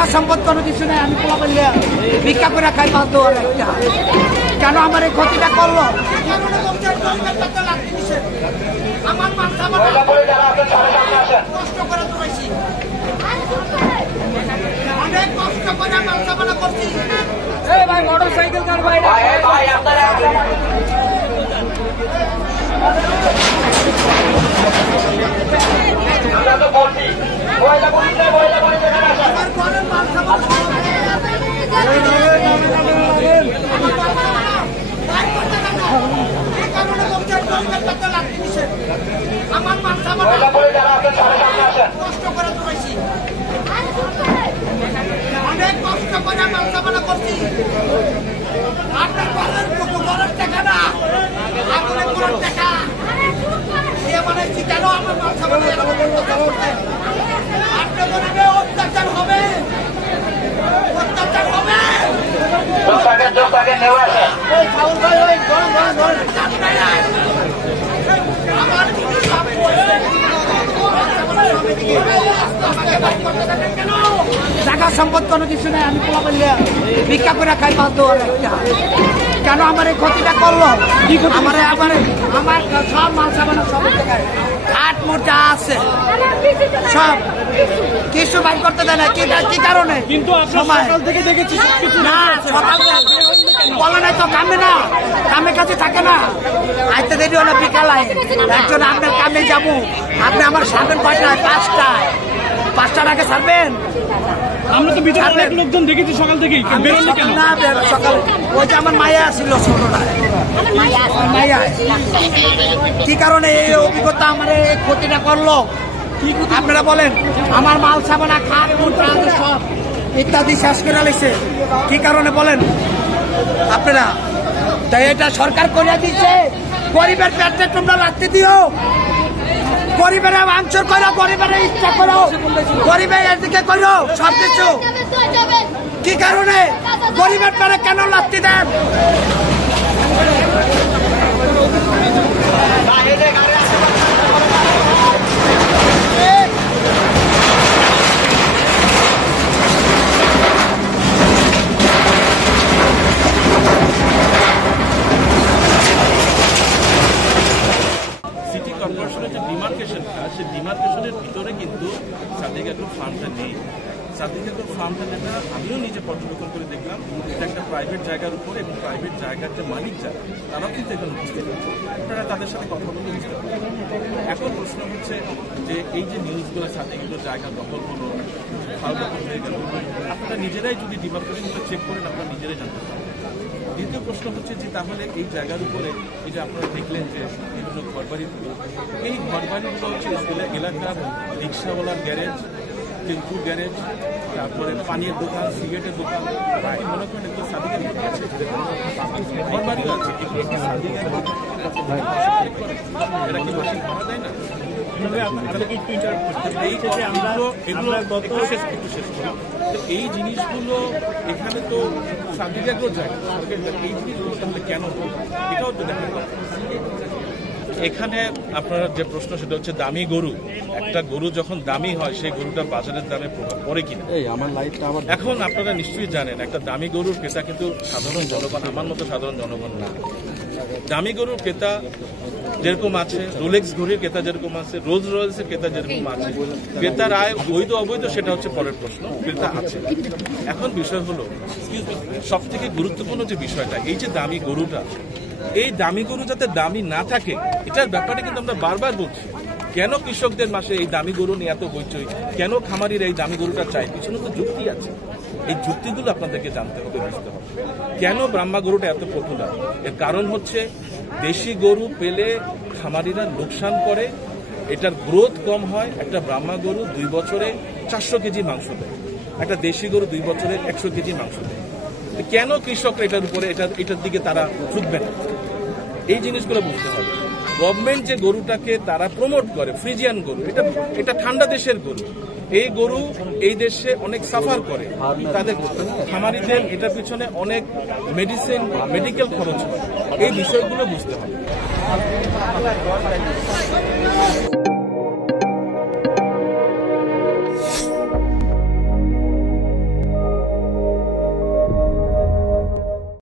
জায়গা সম্পদ কোনো কিছু নেই, আমি পোলা বললে ভিক্ষা করে খাই পাঁচ দোয়ার একটা। কেন আমার এই ক্ষতিটা করলো? আমার কষ্ট করে তুলেছি, অনেক কষ্ট করে মালসাবানা করছি। ভাই মোটর সাইকেল কার ভাই আমরা তো বলছি মহিলা পুলিশ কষ্ট করে তুলেছি, অনেক কষ্ট করে মালসাবানা করছি। আপনার ঘরের টাকা না, আপনার ঘরের টাকা দিয়ে বানাইছি। কেন আমার মালসাবানা আপনার গরিবে অত্যাচার হবে, অত্যাচার হবে। আমার জায়গা সম্পদ কোনো কিছু নেই, আমি পোলা বললে ভিক্ষা করে খাই পাঁচ দোয়ার একটা। কেন আমার এই ক্ষতিটা করলো? আমার সব মালসাবানা সব জায়গায় আট মোটা আছে, সব কিছু বাইর করতে দেয় না। কি কারণে? কিন্তু সকাল থেকে দেখেছি না, সকাল বলে নাই তো কামে না, কামে কাছে থাকে না। আইতে দেরি হলো বিকালায়, একজন আপনার কামে যাবো, আপনি আমার সারবেন কয়টায়? 5টার আগে ছাড়বেন। আমরা তো ভিতরে অনেক লোকজন দেখেছি সকাল থেকেই, না সকাল ওই যে আমার মায়া ছিল ছোটটা, মায়া কি কারণে এই অভিজ্ঞতা আমার এই ক্ষতিটা করলো আপনারা বলেন? আমার মালসাবানা খাট সব ইত্যাদি শেষ করে লেছে, কি কারণে বলেন আপনারা? তাই এটা সরকার করে দিচ্ছে, গরিবের পেটে তোমরা রাখতে দিও, গরিবের আঞ্চল করো, গরিবের ইচ্ছা করো, গরিবের এদিকে করো সবকিছু। কি কারণে গরিবের পেটে কেন লাগতে দেন? সিটি কর্পোরেশনের যে ডিমার্কেশনটা, সেই ডিমার্কেশনের ভিতরে কিন্তু সাদিক এগ্রো ফার্মটা নেই। সাদিক এগ্রো ফার্মটা যেটা আমিও নিজে পর্যবেক্ষণ করে দেখলাম, এটা একটা প্রাইভেট জায়গার উপরে, এবং প্রাইভেট জায়গার যে মালিক যারা, তারাও কিন্তু এখানে উপস্থিত আছে। আপনারা তাদের সাথে কথা বলে বুঝতে পারবেন। এখন প্রশ্ন হচ্ছে যে এই যে নিউজগুলো সাদিক এগ্রোর জায়গা দখল হলো, খাল দখল হয়ে গেল, আপনারা নিজেরাই যদি ডিমার্কেশনগুলো চেক করেন, আপনারা নিজেরাই জানতে পারবেন। দ্বিতীয় প্রশ্ন হচ্ছে যে তাহলে এই জায়গার উপরে এই যে আপনারা দেখলেন যে বিভিন্ন ঘরবাড়িগুলো, এই ঘরবাড়িগুলো হচ্ছে এলাকার রিক্সাওয়ালার গ্যারেজ, টেম্পু গ্যারেজ, তারপরে পানির দোকান, সিগারেটের দোকান, কি মনে করেন একটু সাদিকের আছে ঘরবাড়িও আছে, এরা কি মাসিক ভাড়া দেয় না? এই জিনিসগুলো এখানে তো সাদিক এগ্রো যায়, এই জিনিসগুলো তাহলে কেন এটাও তো দেখা যায়। এখানে আপনার যে প্রশ্ন সেটা হচ্ছে দামি গরু, একটা গরু যখন দামি হয় সেই গরুটা বাজারের দামে প্রভাব পড়ে কিনা। এখন আপনারা নিশ্চয়ই জানেন একটা দামি গরুর ক্রেতা কিন্তু সাধারণ জনগণ, আমার মতো সাধারণ জনগণ না। দামি গরুর ক্রেতা যেরকম আছে, রোলেক্স ঘড়ির ক্রেতা যেরকম আছে, রোলস রয়েলসের ক্রেতা যেরকম আছে, ক্রেতার আয় বৈধ অবৈধ সেটা হচ্ছে পরের প্রশ্ন, ক্রেতা আছে। এখন বিষয় হলো সব থেকে গুরুত্বপূর্ণ যে বিষয়টা, এই যে দামি গরুটা, এই দামি গরু যাতে দামি না থাকে, এটার ব্যাপারে কিন্তু আমরা বারবার বলছি। কেন কৃষকদের মাসে এই দামি গরু নিয়ে এত হইচই, কেন খামারিরা এই দামি গরুটা চায়, পিছনে তো যুক্তি আছে। এই যুক্তিগুলো আপনাদেরকে জানতে হবে, বুঝতে হবে। কেন ব্রাহ্মা গরুটা এত পপুলার? এর কারণ হচ্ছে দেশি গরু পেলে খামারিরা লোকসান করে, এটার গ্রোথ কম হয়। একটা ব্রাহ্মা গরু 2 বছরে 400 কেজি মাংস দেয়, একটা দেশি গরু 2 বছরে 100 কেজি মাংস দেয়। কেন কৃষকরা এটার উপরে এটার দিকে তারা ঝুঁকবে না? এই জিনিসগুলো বুঝতে হবে। গভর্নমেন্ট যে গরুটাকে তারা প্রমোট করে, ফ্রিজিয়ান গরু, এটা ঠান্ডা দেশের গরু। এই গরু এই দেশে অনেক সাফার করে, তাদের খামারিদের এটার পিছনে অনেক মেডিসিন, মেডিকেল খরচ হয়। এই বিষয়গুলো বুঝতে হবে।